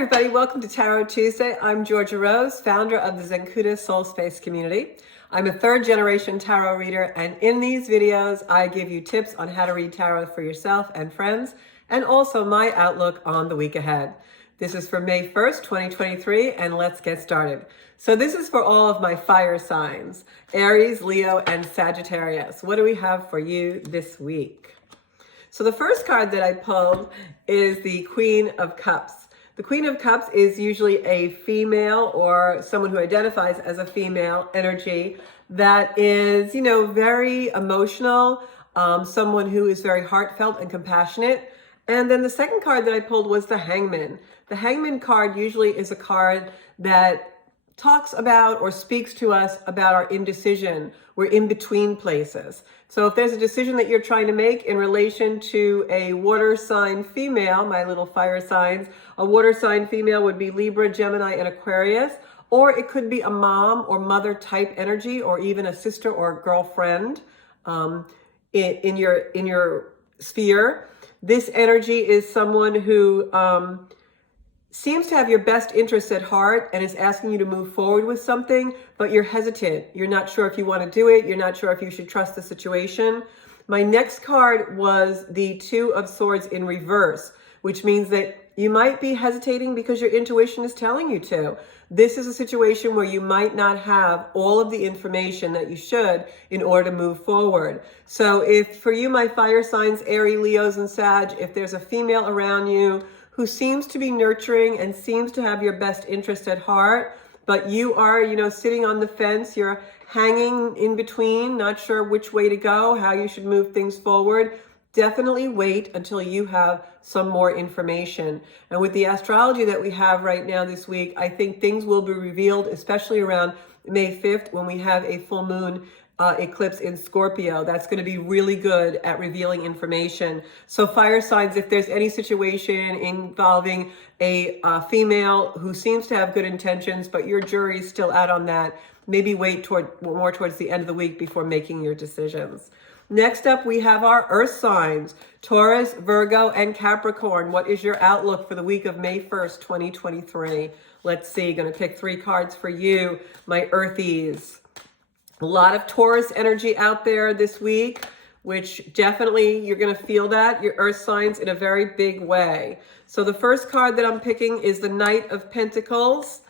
everybody, welcome to Tarot Tuesday. I'm Georgia Rose, founder of the Zencuda Soul Space community. I'm a third generation tarot reader, and in these videos, I give you tips on how to read tarot for yourself and friends, and also my outlook on the week ahead. This is for May 1st, 2023, and let's get started. So this is for all of my fire signs, Aries, Leo, and Sagittarius. What do we have for you this week? So the first card that I pulled is the Queen of Cups. The Queen of Cups is usually a female or someone who identifies as a female energy that is, very emotional, someone who is very heartfelt and compassionate. And then the second card that I pulled was the Hangman. The Hangman card usually is a card that talks about or speaks to us about our indecision. We're in between places. So if there's a decision that you're trying to make in relation to a water sign female, my little fire signs, a water sign female would be Libra, Gemini, and Aquarius, or it could be a mom or mother type energy, or even a sister or a girlfriend in your sphere. This energy is someone who seems to have your best interest at heart and is asking you to move forward with something, but you're hesitant. You're not sure if you want to do it. You're not sure if you should trust the situation. My next card was the Two of Swords in reverse, which means that you might be hesitating because your intuition is telling you to. This is a situation where you might not have all of the information that you should in order to move forward. So if for you, my fire signs, Aries, Leos, and Sag, if there's a female around you who seems to be nurturing and seems to have your best interest at heart, but you are, sitting on the fence, you're hanging in between, not sure which way to go, how you should move things forward, definitely wait until you have some more information. And with the astrology that we have right now this week, I think things will be revealed, especially around May 5th when we have a full moon eclipse in Scorpio. That's going to be really good at revealing information. So fire signs, if there's any situation involving a female who seems to have good intentions, but your jury's still out on that, maybe wait more towards the end of the week before making your decisions. Next up, we have our earth signs, Taurus, Virgo, and Capricorn. What is your outlook for the week of May 1st, 2023? Let's see, going to pick 3 cards for you, my earthies. A lot of Taurus energy out there this week, which definitely you're going to feel that, your earth signs, in a very big way. So the first card that I'm picking is the Knight of Pentacles.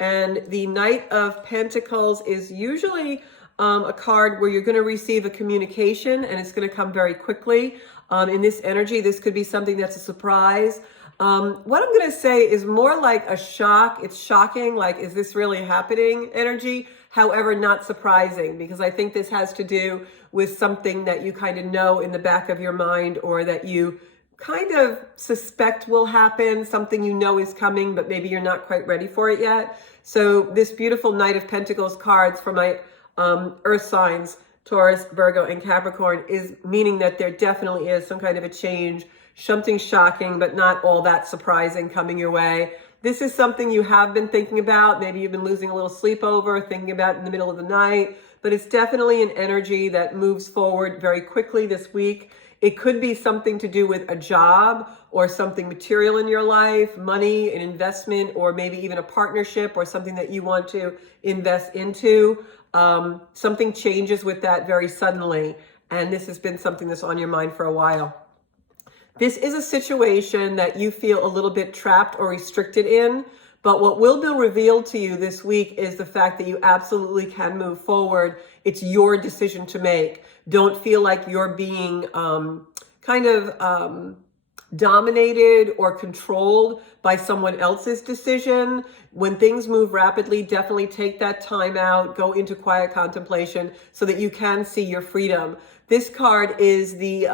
And the Knight of Pentacles is usually a card where you're going to receive a communication and it's going to come very quickly. In this energy, this could be something that's a surprise. What I'm going to say is more like a shock. It's shocking, like, is this really happening energy? However, not surprising, because I think this has to do with something that you kind of know in the back of your mind, or that you kind of suspect will happen, something you know is coming, but maybe you're not quite ready for it yet. So this beautiful Knight of Pentacles cards for my earth signs, Taurus, Virgo, and Capricorn, is meaning that there definitely is some kind of a change, something shocking, but not all that surprising coming your way. This is something you have been thinking about. Maybe you've been losing a little sleep over, thinking about in the middle of the night, but it's definitely an energy that moves forward very quickly this week. It could be something to do with a job or something material in your life, money, an investment, or maybe even a partnership or something that you want to invest into. Something changes with that very suddenly, and this has been something that's on your mind for a while. This is a situation that you feel a little bit trapped or restricted in, but what will be revealed to you this week is the fact that you absolutely can move forward. It's your decision to make. Don't feel like you're being dominated or controlled by someone else's decision. When things move rapidly, definitely take that time out, go into quiet contemplation so that you can see your freedom. This card is the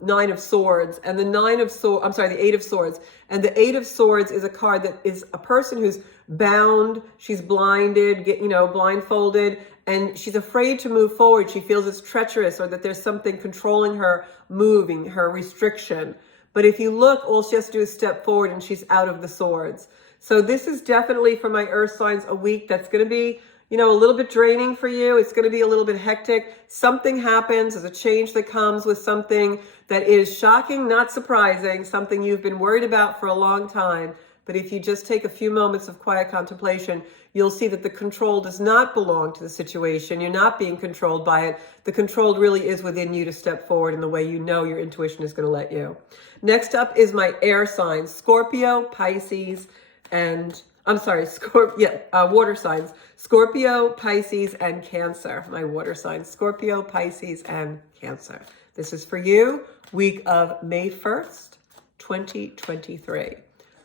Nine of Swords, and the Eight of Swords. And the Eight of Swords is a card that is a person who's bound, she's blinded, blindfolded, and she's afraid to move forward. She feels it's treacherous, or that there's something controlling her moving, her restriction. But if you look, all she has to do is step forward and she's out of the swords. So this is definitely, for my earth signs, a week that's going to be, a little bit draining for you. It's going to be a little bit hectic. Something happens. There's a change that comes with something that is shocking, not surprising, something you've been worried about for a long time. But if you just take a few moments of quiet contemplation, you'll see that the control does not belong to the situation. You're not being controlled by it. The control really is within you to step forward in the way you know your intuition is going to let you. Next up is my air signs, Scorpio, Pisces, and water signs, Scorpio, Pisces, and Cancer. My water signs, Scorpio, Pisces, and Cancer. This is for you, week of May 1st, 2023.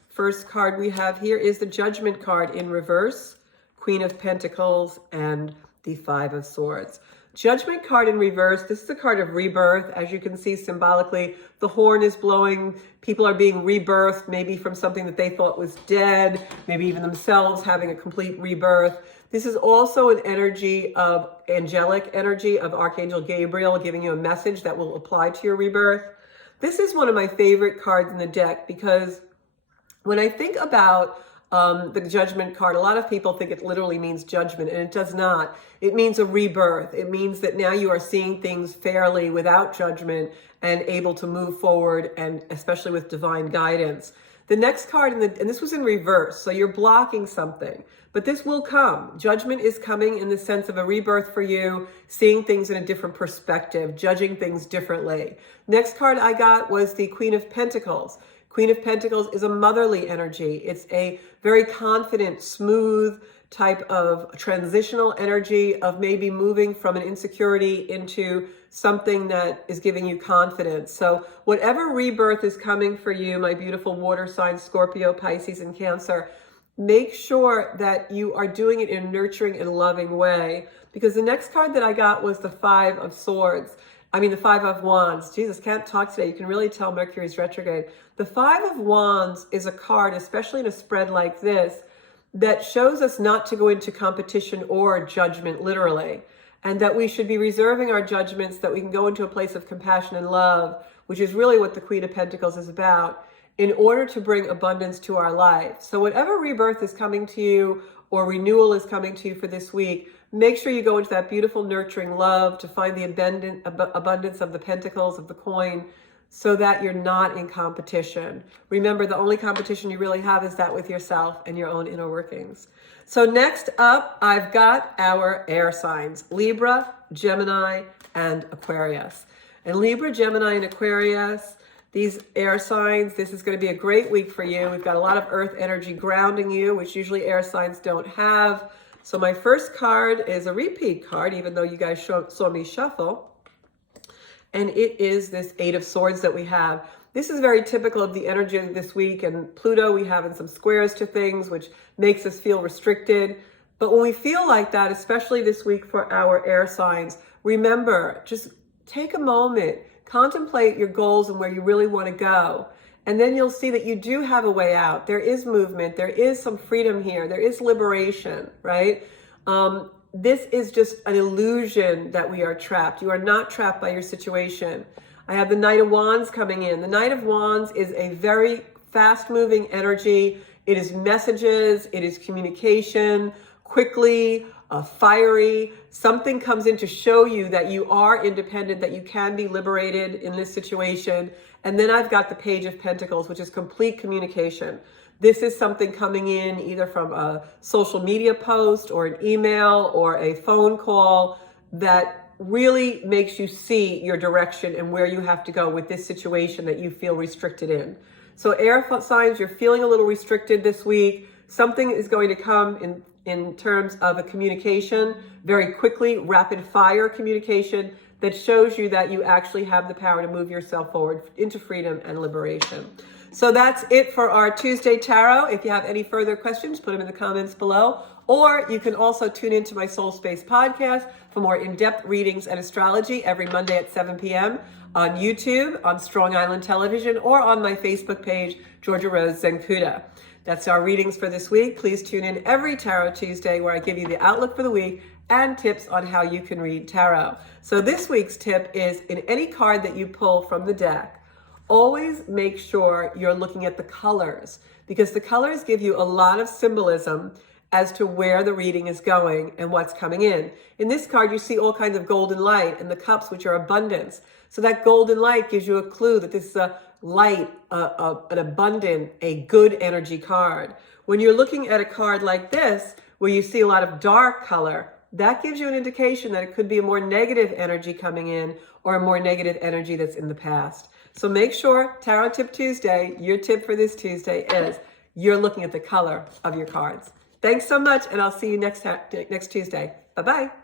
First card we have here is the Judgment card in reverse, Queen of Pentacles, and the Five of Swords. Judgment card in reverse, this is a card of rebirth. As you can see symbolically, the horn is blowing. People are being rebirthed, maybe from something that they thought was dead, maybe even themselves having a complete rebirth. This is also an energy of angelic energy of Archangel Gabriel giving you a message that will apply to your rebirth. This is one of my favorite cards in the deck because when I think about the Judgment card, a lot of people think it literally means judgment, and it does not. It means a rebirth. It means that now you are seeing things fairly without judgment and able to move forward, and especially with divine guidance. The next card, and this was in reverse, so you're blocking something, but this will come. Judgment is coming in the sense of a rebirth for you, seeing things in a different perspective, judging things differently. Next card I got was the Queen of Pentacles. Queen of Pentacles is a motherly energy. It's a very confident, smooth type of transitional energy of maybe moving from an insecurity into something that is giving you confidence. So whatever rebirth is coming for you, my beautiful water signs, Scorpio, Pisces, and Cancer, make sure that you are doing it in a nurturing and loving way. Because the next card that I got was the Five of Wands. Jesus, can't talk today. You can really tell Mercury's retrograde. The Five of Wands is a card, especially in a spread like this, that shows us not to go into competition or judgment, literally, and that we should be reserving our judgments, that we can go into a place of compassion and love, which is really what the Queen of Pentacles is about, in order to bring abundance to our life. So whatever rebirth is coming to you or renewal is coming to you for this week, make sure you go into that beautiful nurturing love to find the abundance of the pentacles, of the coin, so that you're not in competition. Remember, the only competition you really have is that with yourself and your own inner workings. So next up, I've got our air signs, Libra, Gemini, and Aquarius. And Libra, Gemini, and Aquarius, these air signs, this is going to be a great week for you. We've got a lot of earth energy grounding you, which usually air signs don't have. So my first card is a repeat card, even though you guys saw me shuffle. And it is this Eight of Swords that we have. This is very typical of the energy of this week, and Pluto we have in some squares to things, which makes us feel restricted. But when we feel like that, especially this week for our air signs, remember, just take a moment, contemplate your goals and where you really want to go. And then you'll see that you do have a way out. There is movement. There is some freedom here. There is liberation, right? This is just an illusion that we are trapped. You are not trapped by your situation. I have the Knight of Wands coming in. The Knight of Wands is a very fast-moving energy. It is messages. It is communication, quickly, fiery. Something comes in to show you that you are independent, that you can be liberated in this situation. And then I've got the Page of Pentacles, which is complete communication. This is something coming in either from a social media post or an email or a phone call that really makes you see your direction and where you have to go with this situation that you feel restricted in. So air signs, you're feeling a little restricted this week. Something is going to come in terms of a communication, very quickly, rapid fire communication that shows you that you actually have the power to move yourself forward into freedom and liberation. So that's it for our Tuesday Tarot. If you have any further questions, put them in the comments below. Or you can also tune into my Soul Space podcast for more in-depth readings and astrology every Monday at 7 p.m. on YouTube, on Strong Island Television, or on my Facebook page, Georgia Rose Zenkuda. That's our readings for this week. Please tune in every Tarot Tuesday where I give you the outlook for the week and tips on how you can read tarot. So this week's tip is, in any card that you pull from the deck, always make sure you're looking at the colors, because the colors give you a lot of symbolism as to where the reading is going and what's coming in. In this card, you see all kinds of golden light and the cups, which are abundance. So that golden light gives you a clue that this is a light, an abundant, a good energy card. When you're looking at a card like this, where you see a lot of dark color, that gives you an indication that it could be a more negative energy coming in or a more negative energy that's in the past. So make sure, Tarot Tip Tuesday, your tip for this Tuesday is you're looking at the color of your cards. Thanks so much, and I'll see you next Tuesday. Bye-bye.